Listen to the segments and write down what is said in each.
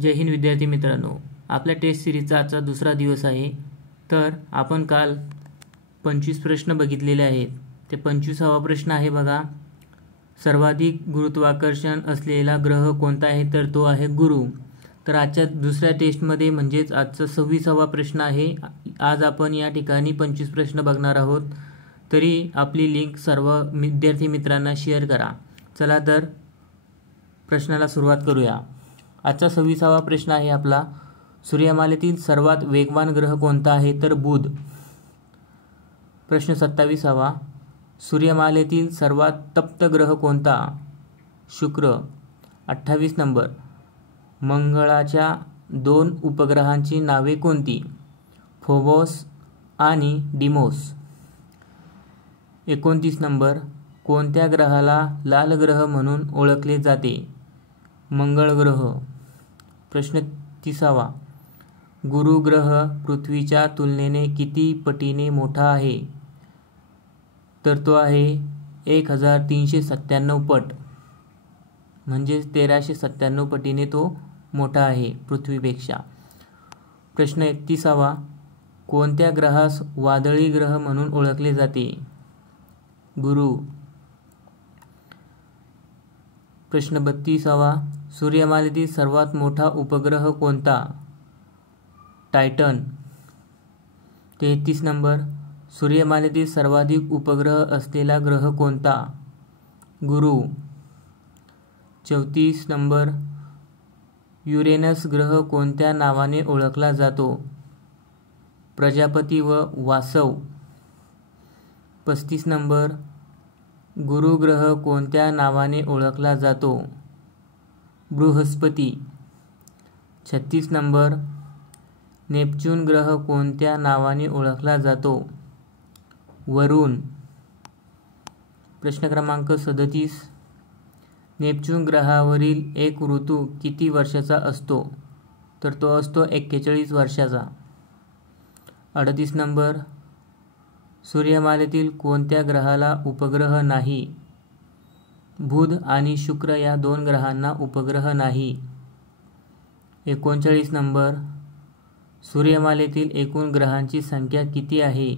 जय हिंद विद्यार्थी मित्रांनो, आपल्या टेस्ट सिरीजचा आजचा दुसरा दिवस आहे. तर आपण काल 25 प्रश्न बघितलेले आहेत. ते 25वा प्रश्न आहे बघा, सर्वाधिक गुरुत्वाकर्षण असलेला ग्रह कोणता आहे? तर तो आहे गुरु. तर आजच्या दुसऱ्या टेस्टमध्ये म्हणजेच आजचा 26वा प्रश्न आहे. आज आपण या ठिकाणी 25 प्रश्न बघणार आहोत. तरी आपली लिंक सर्व विद्यार्थी मित्रांना शेअर करा. चला तर प्रश्नाला सुरुवात करूया. आजचा 26वा प्रश्न आहे आपला, सूर्यमालेतील सर्वात वेगवान ग्रह कोणता आहे? तर बुध. प्रश्न 27वा, सूर्यमालेतील सर्वात तप्त ग्रह कोणता? शुक्र. 28 नंबर, मंगळाच्या 2 उपग्रहांची नावे कोणती? फोबोस आणि डिमोस. 29 नंबर, कोणत्या ग्रहाला लाल ग्रह म्हणून ओळखले जाते? मंगळ ग्रह. प्रश्न 30वा, गुरु ग्रह पृथ्वीच्या तुलनेने किती पटीने मोठा आहे? तर तो आहे 1397 पट, म्हणजे 1397 पटीने तो मोठा आहे पृथ्वीपेक्षा. प्रश्न 31वा, कोणत्या ग्रहास वादळी ग्रह म्हणून ओळखले जाते? गुरु. प्रश्न 32वा, सूर्यमालेतील सर्वात मोठा उपग्रह कोणता? टायटन. 33 नंबर, सूर्यमालेतील सर्वाधिक उपग्रह असलेला ग्रह कोणता? गुरु. 34 नंबर, युरेनस ग्रह कोणत्या नावाने ओळखला जातो? प्रजापती व वासव. 35 नंबर, गुरु ग्रह कोणत्या नावाने ओळखला जातो? बृहस्पती. 36 नंबर, नेपच्यून ग्रह कोणत्या नावाने ओळखला जातो? वरुण. प्रश्न क्रमांक 37, नेपच्यून ग्रहावरील एक ऋतू किती वर्षाचा असतो? तर तो असतो 41 वर्षाचा. 38 नंबर, सूर्यमालेतील कोणत्या ग्रहाला उपग्रह नाही? बुध आणि शुक्र या 2 ग्रहांना उपग्रह नाही. 39 नंबर, सूर्यमालेतील एकूण ग्रहांची संख्या किती आहे?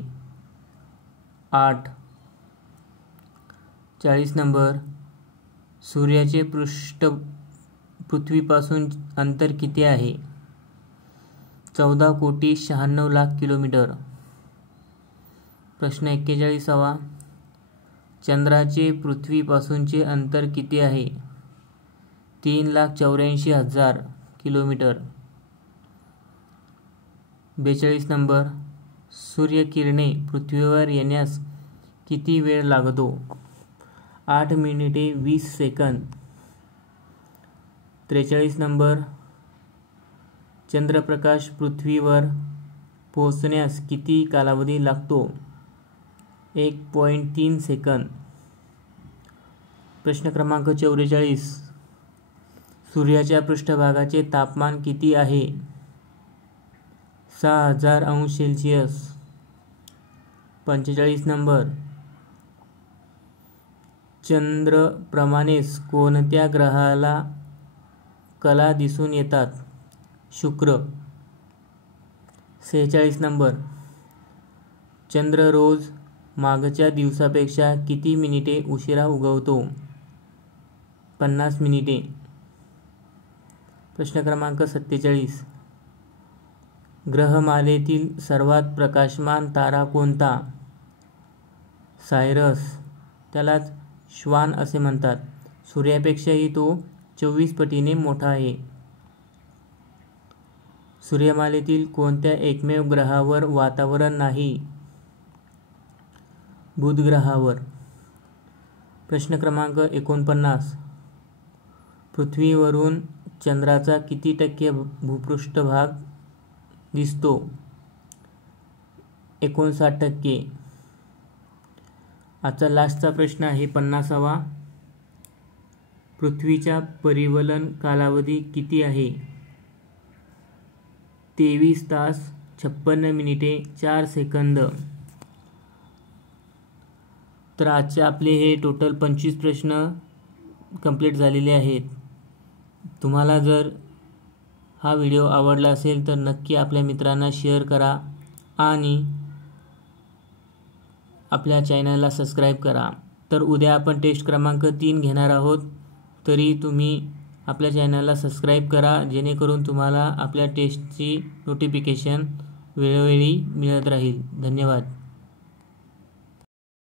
8. 40 नंबर, सूर्याचे पृष्ठ पृथ्वीपासून अंतर किती आहे? 14,96,00,000 किलोमीटर. प्रश्न 41वा, चंद्राचे पृथ्वीपासूनचे अंतर किती आहे? 3,84,000 किलोमीटर. 42 नंबर, सूर्यकिरणे पृथ्वीवर येण्यास किती वेळ लागतो? 8 मिनिटे 20 सेकंद. 43 नंबर, चंद्रप्रकाश पृथ्वीवर पोहोचण्यास किती कालावधी लागतो? 1.3 सेकंद. प्रश्न क्रमांक 44, सूर्याच्या पृष्ठभागाचे तापमान किती आहे? 6,000 अंश सेल्सिअस. 45 नंबर, चंद्राप्रमाणेच कोणत्या ग्रहाला कला दिसून येतात? शुक्र. 46 नंबर, चंद्र रोज मागच्या दिवसापेक्षा किती मिनिटे उशिरा उगवतो? 50 मिनिटे. प्रश्न क्रमांक 47, ग्रहमालेतील सर्वात प्रकाशमान तारा कोणता? सायरस, त्यालाच श्वान असे म्हणतात. सूर्यापेक्षाही तो 24 पटीने मोठा आहे. सूर्यमालेतील कोणत्या एकमेव ग्रहावर वातावरण नाही? बुध ग्रहावर. प्रश्न क्रमांक 49, पृथ्वीवरून चंद्राचा किती टक्के भूपृष्ठभाग दिसतो? 59%. आजचा लास्टचा प्रश्न आहे 50वा, पृथ्वीचा परिवलन कालावधी किती आहे? 23 तास 56 मिनिटे 4 सेकंद. तर आजचे आपले हे टोटल 25 प्रश्न कंप्लीट झालेले आहेत. तुम्हाला जर हा व्हिडिओ आवडला असेल तर नक्की आपल्या मित्रांना शेअर करा आणि आपल्या चॅनलला सबस्क्राईब करा। तर उद्या आपण टेस्ट क्रमांक 3 घेणार आहोत, तरी तुम्ही आपल्या चॅनलला सबस्क्राईब करा जेणेकरून तुम्हाला आपल्या टेस्टची नोटिफिकेशन वेळोवेळी मिळत राहील। धन्यवाद।